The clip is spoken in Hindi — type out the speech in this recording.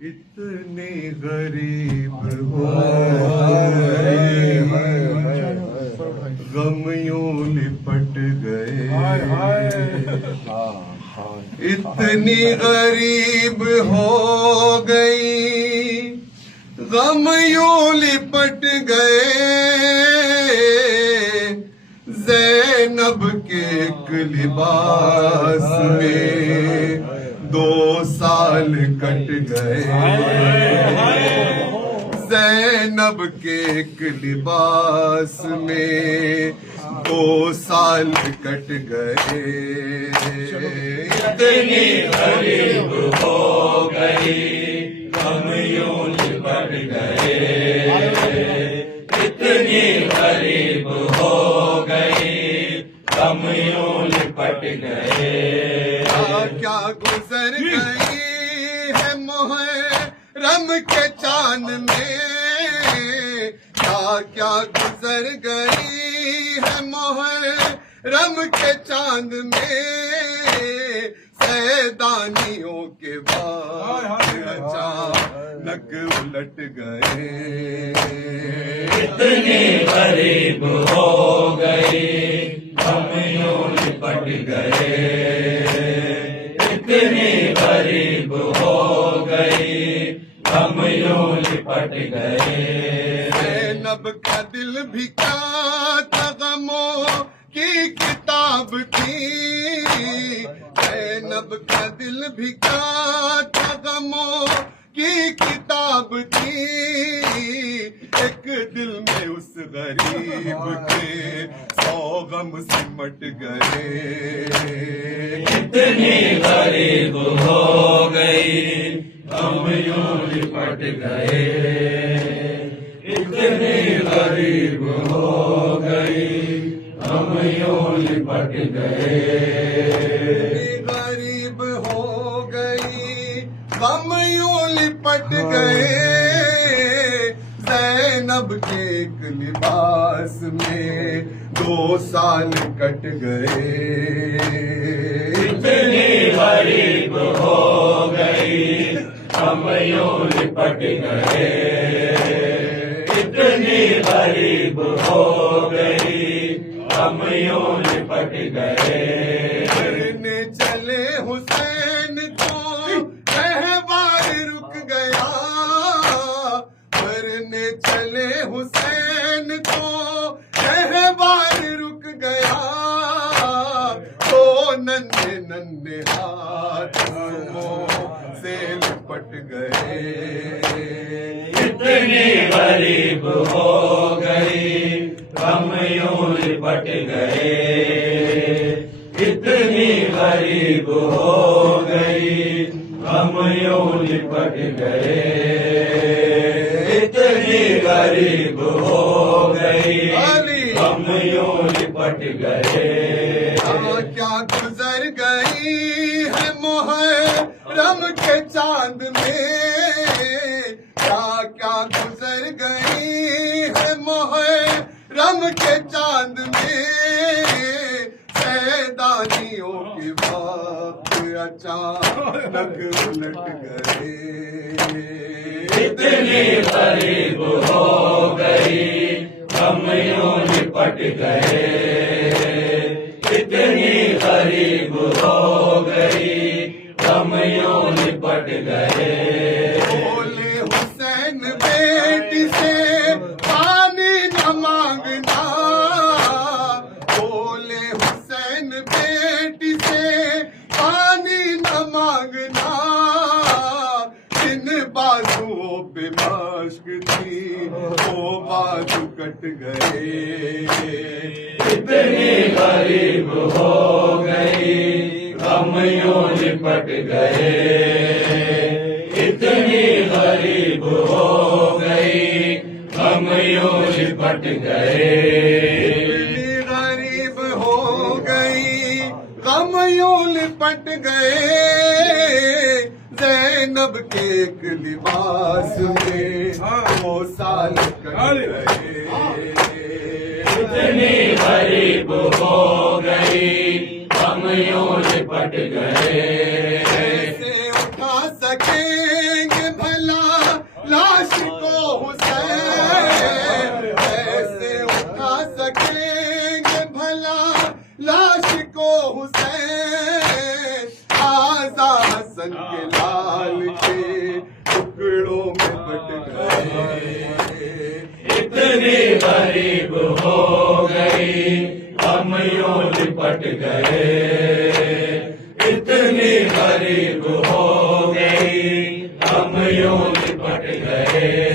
इतने गरीब हो गए, गम यूं लिपट गए। इतनी गरीब हो गई, गम यूं लिपट गए। ज़ैनब के एक लिबास में 2 साल कट गए। ज़ैनब के एक लिबास में 2 साल कट गए। इतनी गरीब हो गई, गम यूं लिपट गए। इतनी गरीब हो गई, गम यूं लिपट गए। क्या गुजर गई है मुहर्रम के चांद में, क्या गुजर गई है मुहर्रम के चांद में। सैदानियों के बाद अचानक उलट गए। इतनी गरीब हो गई, गम यूं लिपट गए। इतनी गरीब हो गई, गम यूं लिपट गए। ज़ैनब का दिल भी क्या था, गमों की किताब थी। ज़ैनब का दिल भी क्या था, गमों की किताब थी। एक दिल में उस गरीब के 100 गम सिमट गए। इतनी गरीब हो गई, गम यूं लिपट गए। इतनी गरीब हो गई, गम यूं लिपट गए। गरीब हो गई, गम यूं लिपट गए। ज़ैनब के एक लिबास में 2 साल कट गए। इतनी गरीब हो गई, गम यूं लिपट गए। इतनी गरीब हो गई, गम यूं लिपट गए। मरने चले हुसैन को रहवार रुक गया। मरने चले हुसैन को रहवार रुक गया। तो नन्हे नन्हे हाथ से लिपट गए। इतनी गरीब हो गई, गम यूं लिपट गए। इतनी गरीब हो गई, गम यूं लिपट गए। इतनी गरीब हो गई, गम यूं लिपट गए। क्या गुजर गई है मुहर्रम के चांद में। क्या गुजर गई है मुहर्रम के चांद में। सैदानियों की बात अचानक उलट गए। इतनी गरीब हो गई, गम यूं लिपट गए। इतनी गरीब हो गई, गम यूं लिपट गए। बोले हुसैन बेटी से पानी न मांगना। बोले हुसैन बेटी से पानी न मांगना। जिन बाजुओं पे मश्क थी वो बाजू कट गए। इतनी गरीब हो गई, गम यूं लिपट गए। इतनी गरीब हो गई, गम यूं लिपट गए। इतनी गरीब हो गई, गम यूं लिपट गए। ज़ैनब के एक लिबास में 2 साल कट गए। इतनी गरीब हो गई, गम यूं लिपट गए। कैसे उठा सकेंगे भला लाश को हुसैन आजा हसन के लाल के टुकड़ों में बट गए। इतनी गरीब हो गई हम यूं लिपट गए, इतनी गरीब हो गई हम यूं लिपट गए।